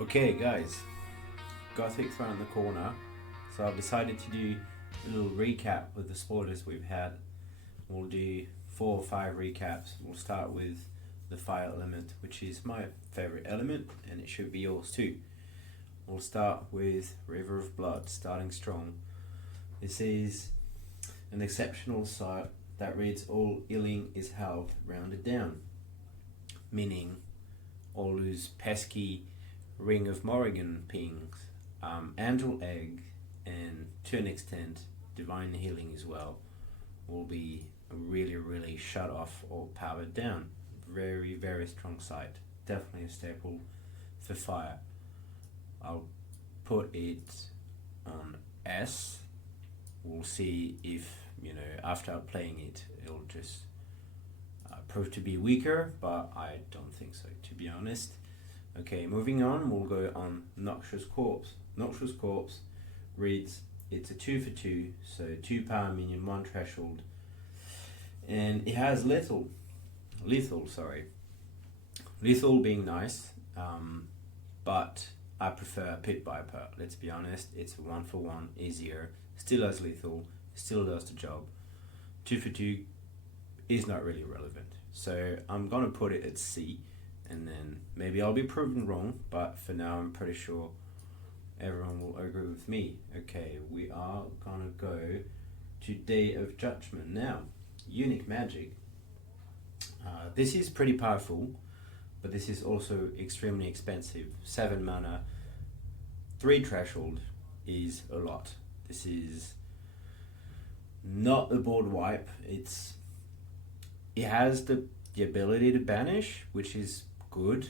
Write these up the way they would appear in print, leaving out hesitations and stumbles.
Okay guys, Gothic's around the corner, so I've decided to do a little recap with the spoilers we've had. We'll do 4 or 5 recaps. We'll start with the fire element, which is my favorite element, and it should be yours too. We'll start with River of Blood, starting strong. This is an exceptional sight that reads all illing is held rounded down, meaning all those pesky Ring of Morrigan pings, Angel Egg, and to an extent Divine Healing as well, will be really shut off or powered down. Very strong sight. Definitely a staple for fire. I'll put it on S. We'll see if, after playing it, it'll just prove to be weaker, but I don't think so, to be honest. Okay, moving on, we'll go on Noxious Corpse. Noxious Corpse reads, it's a 2 for 2, so 2 power minion, 1 threshold, and it has lethal being nice, but I prefer Pit Viper, let's be honest. It's a 1 for 1, easier, still has lethal, still does the job. 2 for 2 is not really relevant, so I'm gonna put it at C, and then maybe I'll be proven wrong, but for now I'm pretty sure everyone will agree with me. Okay, we are gonna go to Day of Judgment now. Unique magic. This is pretty powerful, but this is also extremely expensive. 7 mana, 3 threshold is a lot. This is not a board wipe. It has the ability to banish, which is good.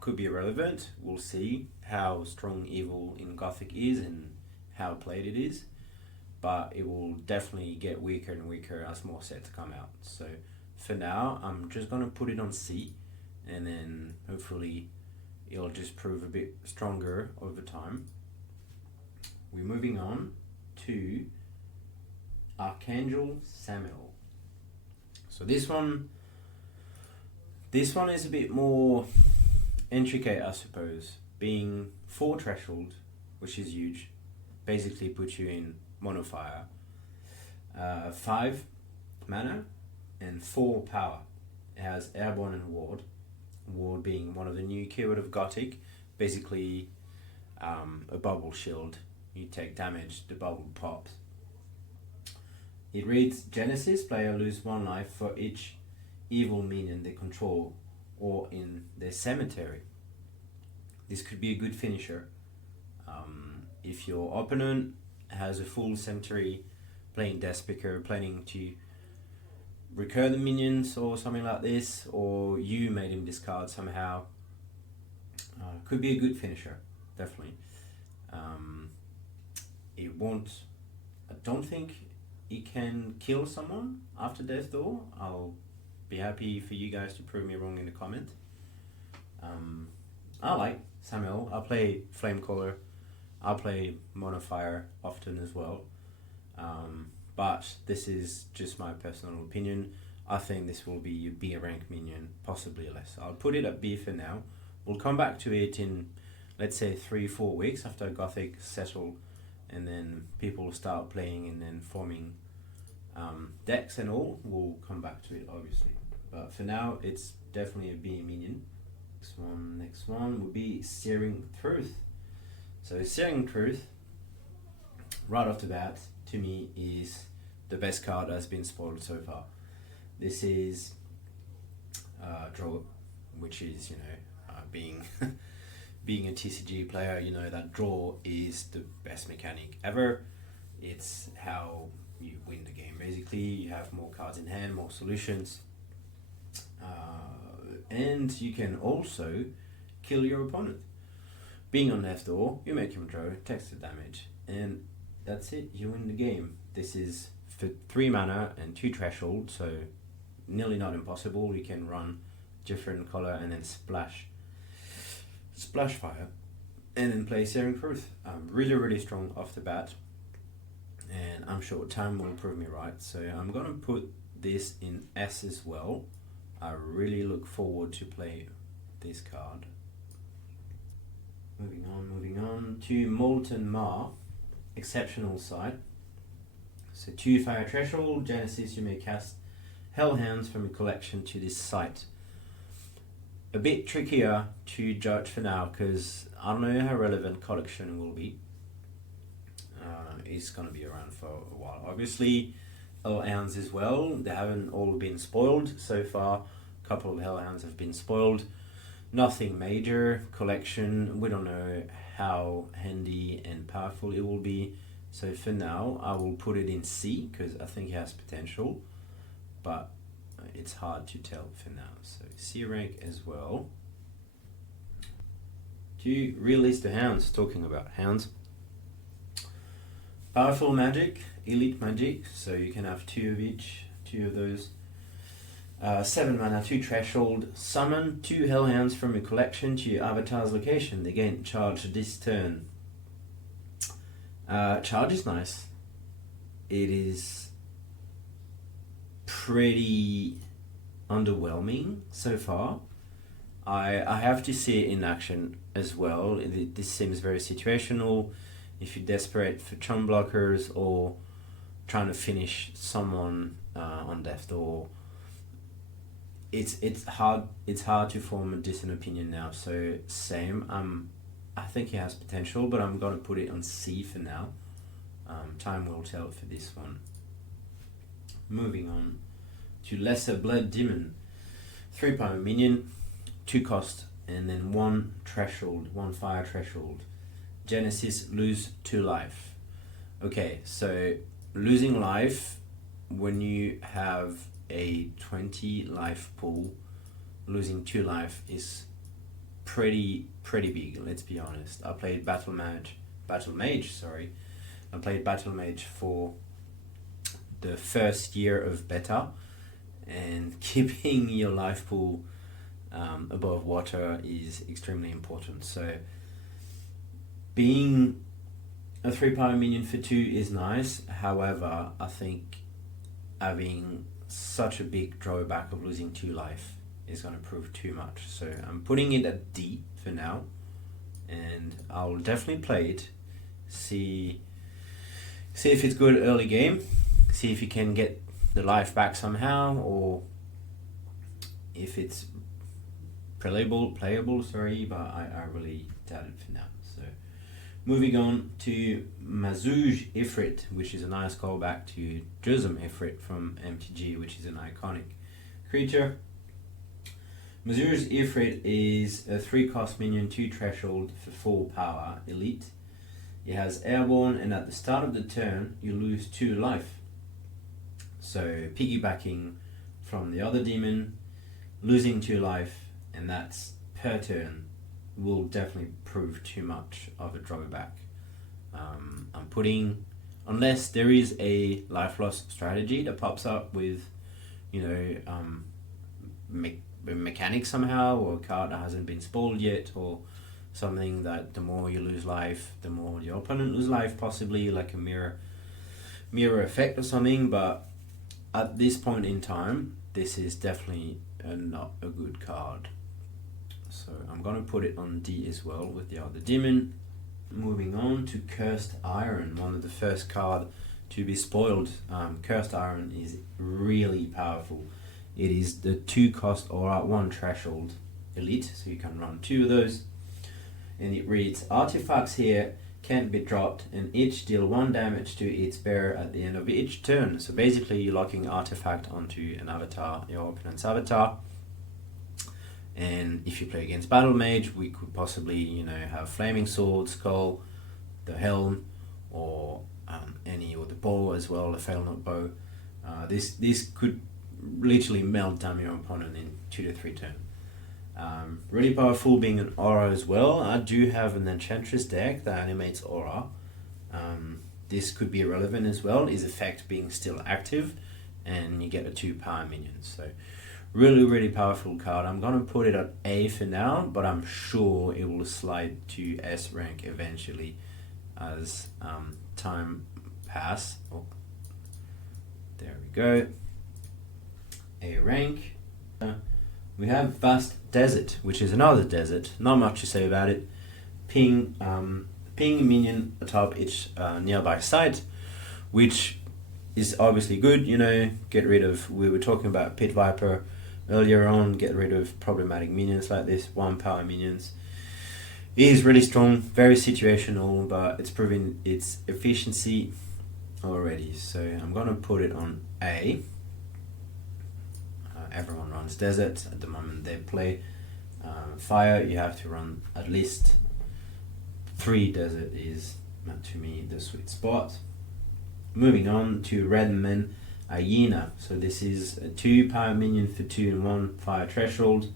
Could be irrelevant. We'll see how strong evil in Gothic is and how played it is, but it will definitely get weaker and weaker as more sets come out. So for now, I'm just gonna put it on C, and then hopefully it'll just prove a bit stronger over time. We're moving on to Archangel Samael. So this one is a bit more intricate, I suppose. Being 4 threshold, which is huge, basically puts you in mono fire. 5 mana and 4 power. It has airborne and ward. Ward being one of the new keyword of Gothic, basically a bubble shield. You take damage, the bubble pops. It reads, Genesis, player lose 1 life for each evil minion they control or in their cemetery. This could be a good finisher. If your opponent has a full cemetery, playing Death Picker, planning to recur the minions or something like this, or you made him discard somehow, could be a good finisher, definitely. It won't, I don't think it can kill someone after death though. I'll be happy for you guys to prove me wrong in the comment. I like Samael. I play Flamecaller. I play Mono Fire often as well. But this is just my personal opinion. I think this will be a B rank minion, possibly less. I'll put it at B for now. We'll come back to it in, let's say, 3-4 weeks after Gothic settle, and then people start playing and then forming decks and all. We'll come back to it, obviously. But for now, it's definitely a B minion. Next one would be Searing Truth. So Searing Truth, right off the bat, to me is the best card that's been spoiled so far. This is draw, which is, being being a TCG player, that draw is the best mechanic ever. It's how you win the game. Basically, you have more cards in hand, more solutions. And you can also kill your opponent. Being on left door, you make him draw, takes the damage, and that's it, you win the game. This is for 3 mana and 2 threshold, so nearly not impossible. You can run different color and then splash fire, and then play Searing Truth. Really strong off the bat, and I'm sure time will prove me right. So I'm gonna put this in S as well. I really look forward to play this card. Moving on to Molten Ma, exceptional side. So 2 fire threshold, Genesis, you may cast Hellhounds from your collection to this site. A bit trickier to judge for now because I don't know how relevant collection will be. It's going to be around for a while. Obviously, Hellhounds as well, they haven't all been spoiled so far. A couple of Hellhounds have been spoiled. Nothing major. Collection, we don't know how handy and powerful it will be. So for now, I will put it in C because I think it has potential. But it's hard to tell for now. So C rank as well. To release the hounds, talking about hounds. Powerful magic, elite magic, so you can have 2 of each, 2 of those. 7 mana, 2 threshold, summon 2 hellhounds from your collection to your avatar's location. They gain charge this turn. Charge is nice. It is pretty underwhelming so far. I have to see it in action as well. This seems very situational. If you're desperate for chum blockers or trying to finish someone on death door, it's hard to form a decent opinion now. So same. I think it has potential, but I'm gonna put it on C for now. Time will tell for this one. Moving on to Lesser Blood Demon. 3 power minion, 2 cost, and then 1 threshold, 1 fire threshold. Genesis, lose 2 life. Okay, so losing life when you have a 20 life pool, losing 2 life is pretty big, let's be honest. I played Battle Mage, I played Battle Mage for the first year of beta, and keeping your life pool above water is extremely important. So being a 3 power minion for 2 is nice. However, I think having such a big drawback of losing 2 life is going to prove too much. So I'm putting it at D for now, and I'll definitely play it. See if it's good early game. See if you can get the life back somehow, or if it's playable. Sorry, but I really doubt it for now. So moving on to Mazuj Ifrit, which is a nice callback to Juzum Ifrit from MTG, which is an iconic creature. Mazuj Ifrit is a 3 cost minion, 2 threshold for 4 power, elite. It has airborne, and at the start of the turn, you lose 2 life. So piggybacking from the other demon, losing 2 life, and that's per turn, will definitely prove too much of a drawback. I'm putting, unless there is a life loss strategy that pops up with, mechanics somehow, or a card that hasn't been spoiled yet, or something that the more you lose life, the more your opponent lose life, possibly like a mirror effect or something. But at this point in time, this is definitely not a good card. So I'm going to put it on D as well with the other demon. Moving on to Cursed Iron, one of the first card to be spoiled. Cursed Iron is really powerful. It is the 2 cost aura, 1 threshold elite, so you can run 2 of those. And it reads, artifacts here can't be dropped, and each deal 1 damage to its bearer at the end of each turn. So basically you're locking artifact onto an avatar, your opponent's avatar. And if you play against Battle Mage, we could possibly, have Flaming Sword, Skull, the Helm, or the bow as well, the Failnut Bow. This could literally melt down your opponent in 2 to 3 turns. Really powerful being an aura as well. I do have an Enchantress deck that animates aura. This could be relevant as well, is effect being still active, and you get a 2 power minion. So really powerful card. I'm going to put it at A for now, but I'm sure it will slide to S rank eventually as time pass. Oh, there we go. A rank. We have Vast Desert, which is another desert. Not much to say about it. ping a minion atop each nearby site, which is obviously good. You know, get rid of, we were talking about Pit Viper earlier on, get rid of problematic minions like this. 1 power minions is really strong, very situational, but it's proving its efficiency already. So I'm gonna put it on A. Everyone runs desert at the moment they play fire. You have to run at least 3 desert is, to me, the sweet spot. Moving on to Redman Hyena. So this is a 2 power minion for 2 and 1 fire threshold.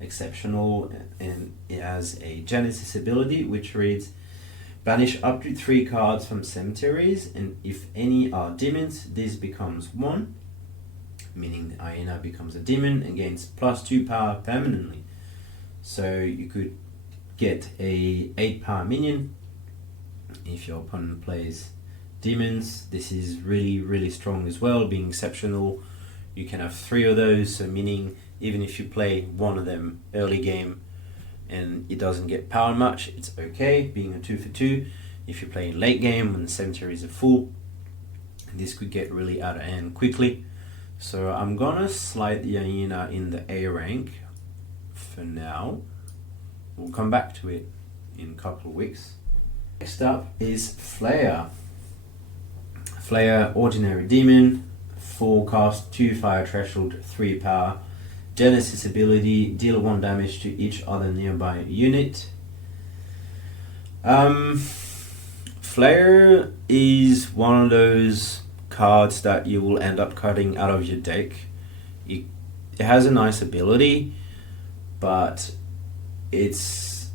Exceptional, and it has a Genesis ability which reads, banish up to 3 cards from cemeteries, and if any are demons, this becomes 1, meaning the Hyena becomes a demon and gains +2 power permanently. So you could get a 8 power minion if your opponent plays demons. This is really strong as well, being exceptional. You can have 3 of those, so meaning even if you play one of them early game and it doesn't get power much, it's okay, being a 2 for 2. If you play late game when the cemeteries are full, this could get really out of hand quickly. So I'm gonna slide the Hyena in the A rank for now. We'll come back to it in a couple of weeks. Next up is Flare. Flare, ordinary demon, 4 cost, 2 fire threshold, 3 power. Genesis ability, deal 1 damage to each other nearby unit. Flare is one of those cards that you will end up cutting out of your deck. It has a nice ability, but it's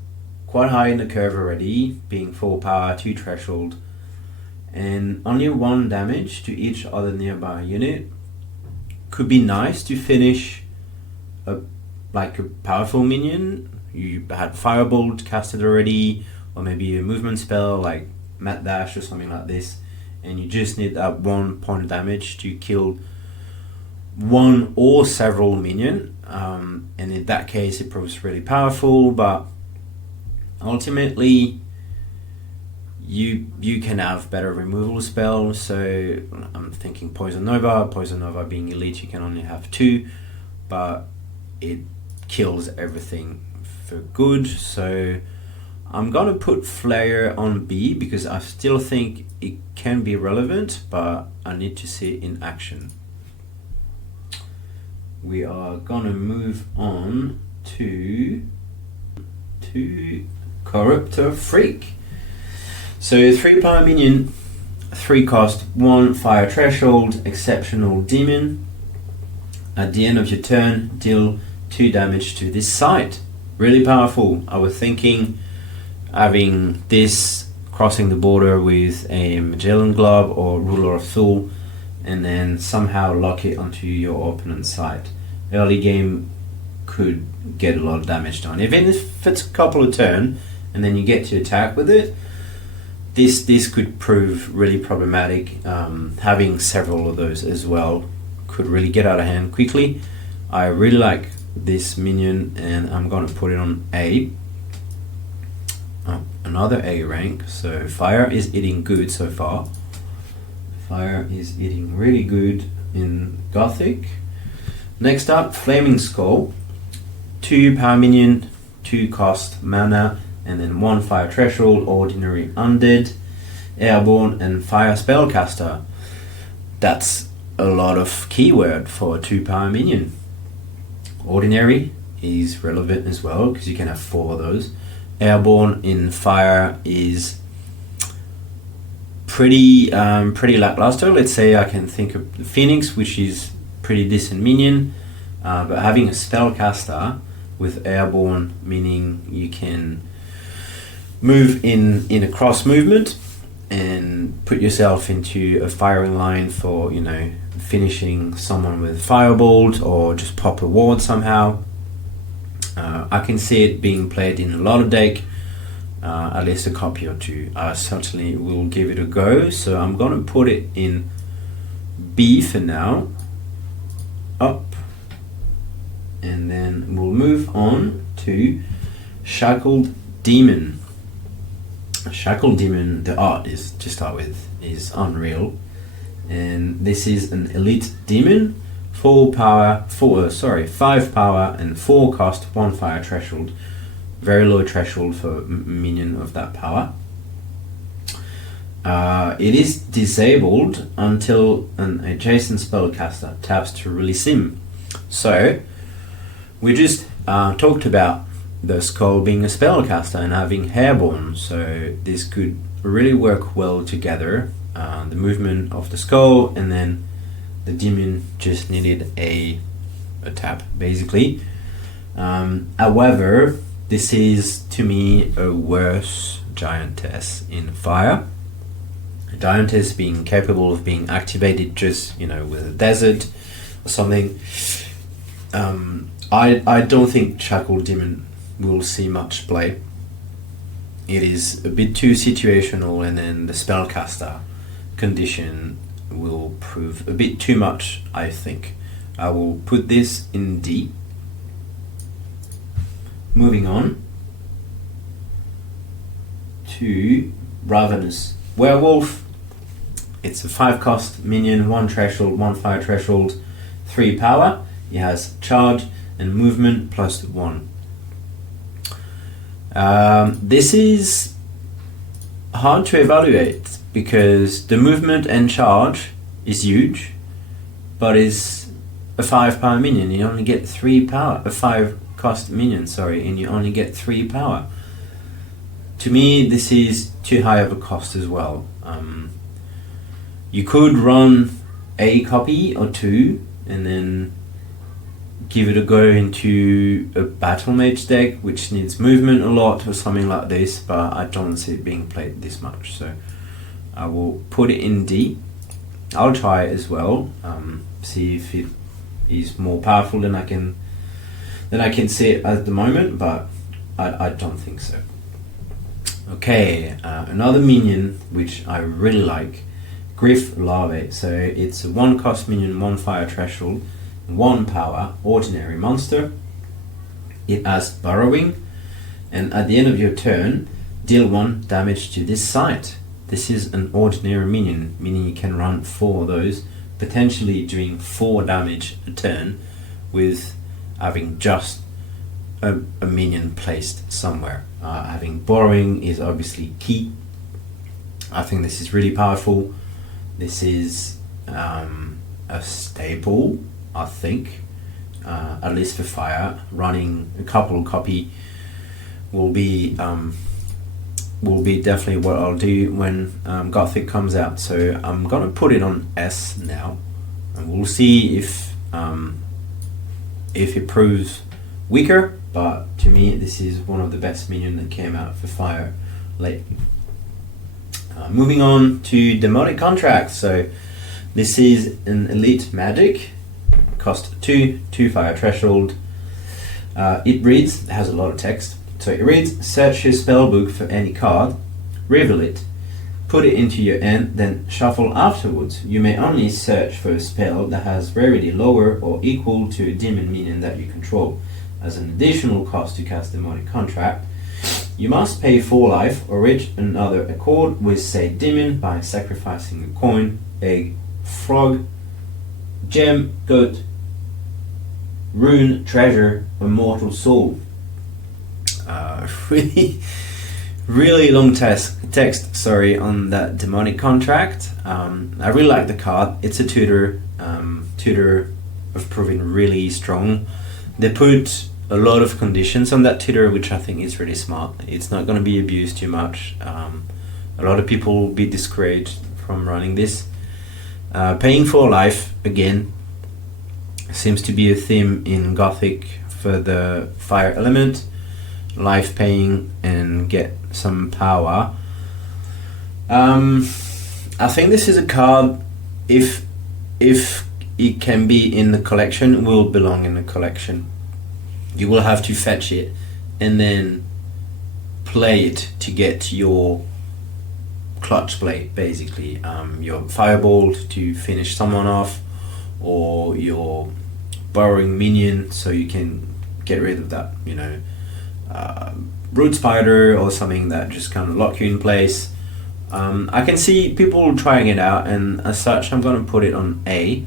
quite high in the curve already, being 4 power, 2 threshold, and only 1 damage to each other nearby unit. Could be nice to finish like a powerful minion. You had Firebolt casted already, or maybe a movement spell like Mad Dash or something like this, and you just need that 1 point of damage to kill one or several minion, and in that case it proves really powerful. But ultimately you can have better removal spells. So I'm thinking Poison Nova being elite, you can only have 2, but it kills everything for good. So I'm gonna put Flare on B because I still think it can be relevant, but I need to see it in action. We are gonna move on to Corruptor Freak. So 3 power minion, 3 cost, 1 fire threshold, exceptional demon. At the end of your turn, deal 2 damage to this site. Really powerful. I was thinking having this crossing the border with a Magellan Glove or Ruler of Soul, and then somehow lock it onto your opponent's side. Early game could get a lot of damage done. Even if it's a couple of turns and then you get to attack with it, this could prove really problematic. Having several of those as well could really get out of hand quickly. I really like this minion and I'm going to put it on A. Another A rank. So Fire is eating good so far. Fire is eating really good in Gothic. Next up, Flaming Skull. 2 power minion, 2 cost mana, and then 1 fire threshold, ordinary undead, airborne, and fire spellcaster. That's a lot of keyword for a 2 power minion. Ordinary is relevant as well because you can have 4 of those. Airborne in fire is pretty lackluster. Let's say I can think of the Phoenix, which is pretty decent minion, but having a spellcaster with airborne, meaning you can move in a cross movement and put yourself into a firing line for, you know, finishing someone with firebolt or just pop a ward somehow. I can see it being played in a lot of deck, at least a copy or 2. I certainly will give it a go, so I'm gonna put it in B for now, up, and then we'll move on to Shackled Demon. Shackle Demon, the art is, to start with, is unreal. And this is an elite demon, 5 power and 4 cost, 1 fire threshold. Very low threshold for minion of that power. It is disabled until an adjacent spellcaster taps to release him. So, we just talked about the skull being a spellcaster and having Hairborn, so this could really work well together. The movement of the skull, and then the demon just needed a tap, basically. However, this is, to me, a worse giantess in fire. A giantess being capable of being activated just, with a desert or something. I don't think Shackle Demon will see much play. It is a bit too situational, and then the spellcaster condition will prove a bit too much, I think. I will put this in D. Moving on to Ravenous Werewolf. It's a 5 cost minion, 1 threshold, 1 fire threshold, 3 power. It has charge and movement plus 1. This is hard to evaluate because the movement and charge is huge, but is a 5 power minion. You only get 3 power, a 5 cost minion, and you only get 3 power. To me, this is too high of a cost as well. You could run a copy or 2 and then give it a go into a battle mage deck which needs movement a lot or something like this, but I don't see it being played this much, so I will put it in D. I'll try it as well, see if it is more powerful than I can see it at the moment, but I don't think so. Okay, another minion which I really like, Griff Larvae. So it's a 1 cost minion, 1 fire threshold, 1 power, ordinary monster. It has burrowing, and at the end of your turn, deal 1 damage to this site. This is an ordinary minion, meaning you can run 4 of those, potentially doing 4 damage a turn with having just a minion placed somewhere. Having borrowing is obviously key. I think this is really powerful. This is a staple, I think, at least for fire. Running a couple copy will be definitely what I'll do when Gothic comes out. So I'm gonna put it on S now, and we'll see if it proves weaker. But to me, this is one of the best minion that came out for fire lately. Moving on to Demonic Contract. So this is an elite magic, cost 2 fire threshold. It reads, it has a lot of text. So it reads, search your spellbook for any card, reveal it, put it into your hand, then shuffle afterwards. You may only search for a spell that has rarity lower or equal to a demon minion that you control. As an additional cost to cast Demonic Contract, you must pay 4 life or reach another accord with said demon by sacrificing a coin, egg, frog, gem, goat, rune, treasure, or mortal soul. Really long text on that Demonic Contract. I really like the card. It's a tutor of proving really strong. They put a lot of conditions on that tutor, which I think is really smart. It's not going to be abused too much. A lot of people will be discouraged from running this. Paying for life, again, seems to be a theme in Gothic for the fire element. Life paying and get some power. I think this is a card, if it can be in the collection, will belong in the collection. You will have to fetch it and then play it to get your clutch play, basically. Your firebolt to finish someone off, or your burrowing minion so you can get rid of that, root spider or something that just kind of lock you in place. I can see people trying it out, and as such I'm going to put it on A.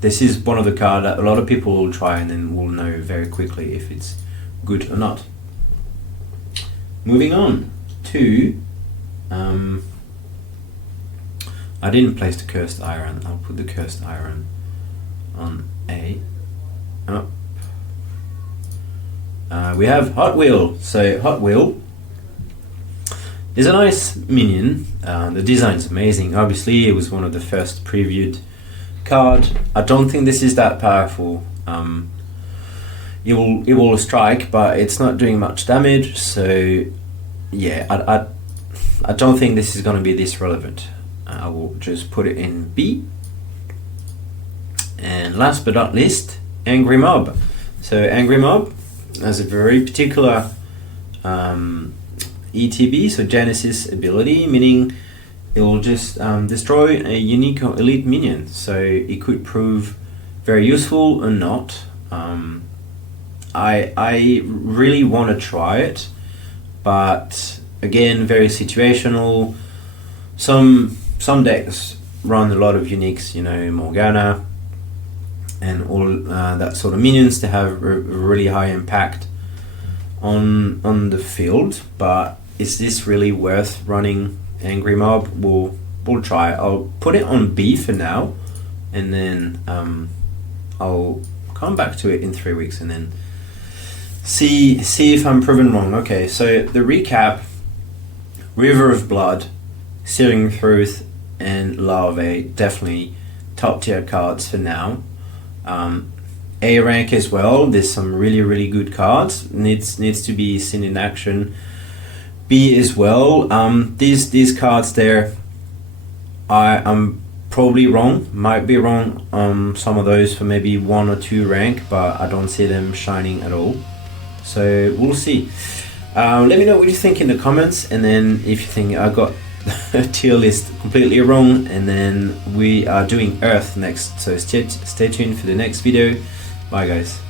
This is one of the cards that a lot of people will try and then will know very quickly if it's good or not. Moving on to, I didn't place the Cursed Iron. I'll put the Cursed Iron on A. Oh. We have Hot Wheel. So Hot Wheel is a nice minion. The design's amazing. Obviously it was one of the first previewed card. I don't think this is that powerful. It will strike, but it's not doing much damage, so yeah, I don't think this is going to be this relevant. I will just put it in B. And last but not least, Angry Mob. So Angry Mob has a very particular ETB, so Genesis ability, meaning it will just destroy a unique or elite minion. So it could prove very useful or not. I really want to try it, but again, very situational. Some decks run a lot of uniques, you know, Morgana and all that sort of minions to have a really high impact on the field. But is this really worth running Angry Mob? We'll try. I'll put it on B for now, and then I'll come back to it in 3 weeks and then see if I'm proven wrong. Okay, so the recap: River of Blood, Searing Truth, and Larvae, definitely top tier cards for now. A rank as well. There's some really good cards. Needs to be seen in action. B as well. These cards there, I'm probably wrong. Might be wrong on some of those for maybe 1 or 2 rank, but I don't see them shining at all. So we'll see. Let me know what you think in the comments, and then if you think I got the tier list completely wrong, and then we are doing Earth next. So stay tuned for the next video. Bye guys.